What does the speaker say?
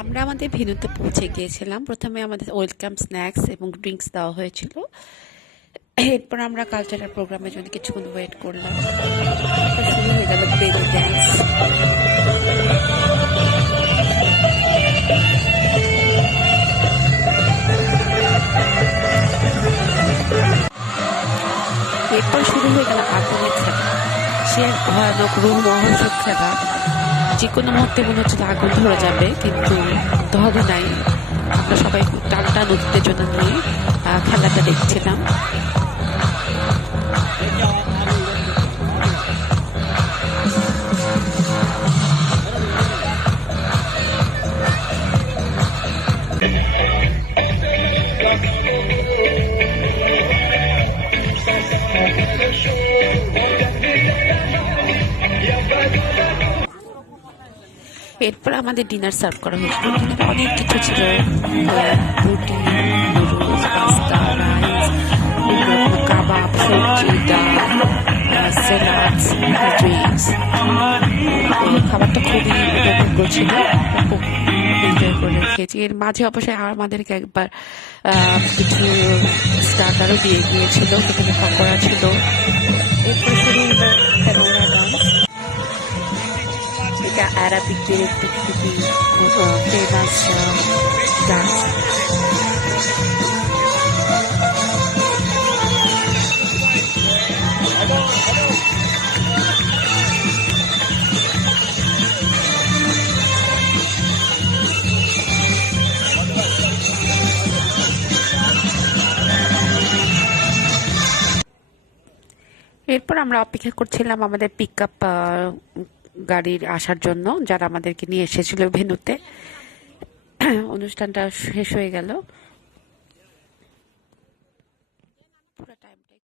আমরা আমাদের ভেন্যুতে পৌঁছে গিয়েছিলাম। প্রথমে আমাদের ওয়েলকাম স্ন্যাক্স এবং ড্রিঙ্কস দেওয়া হয়েছিল। এরপর আমরা কালচারাল প্রোগ্রামের জন্য কিছুক্ষণ ওয়েট করলাম। তারপর শুরু হয়ে গেল বেলি ড্যান্স। এরপর শুরু হয়ে গেল আগুনের খেলা। সে এক ভয়ানক রোমহর্ষক খেলা। যে কোনো মুহূর্তে মনে হচ্ছিল আগুন ধরে যাবে, কিন্তু ধরে নাই। আমরা সবাই টান টান উত্তেজনা নিয়ে খেলাটা দেখছিলাম। এরপর আমাদের ডিনার সার্ভ করা হয়েছিল। ডিনারে অনেক কিছু ছিল, রুটি, নুডলস, পাস্তা, রাইস, বিভিন্ন রকমের কাবাব, সবজি, ডাল, স্যালাডস, ড্রিঙ্কস। খাবারটা খুবই উপভোগ্য ছিল, খুব এনজয় করে খেয়েছি। এর মাঝে অবশ্যই আমাদেরকে একবার কিছু স্টার্টারও দিয়ে গিয়েছিল, সেখানে পকোড়া ছিল। এরপর শুরু হলো প্যানোরা ডান্স। এটা অ্যারাবিকদের একটি খুবই ফেমাস ডান্স। এরপর আমরা অপেক্ষা করছিলাম আমাদের পিক আপ গাড়ির আসার জন্য, যারা আমাদেরকে নিয়ে এসেছিল ভেন্যুতে। অনুষ্ঠানটা শেষ হয়ে গেল। পুরো টাইমটাই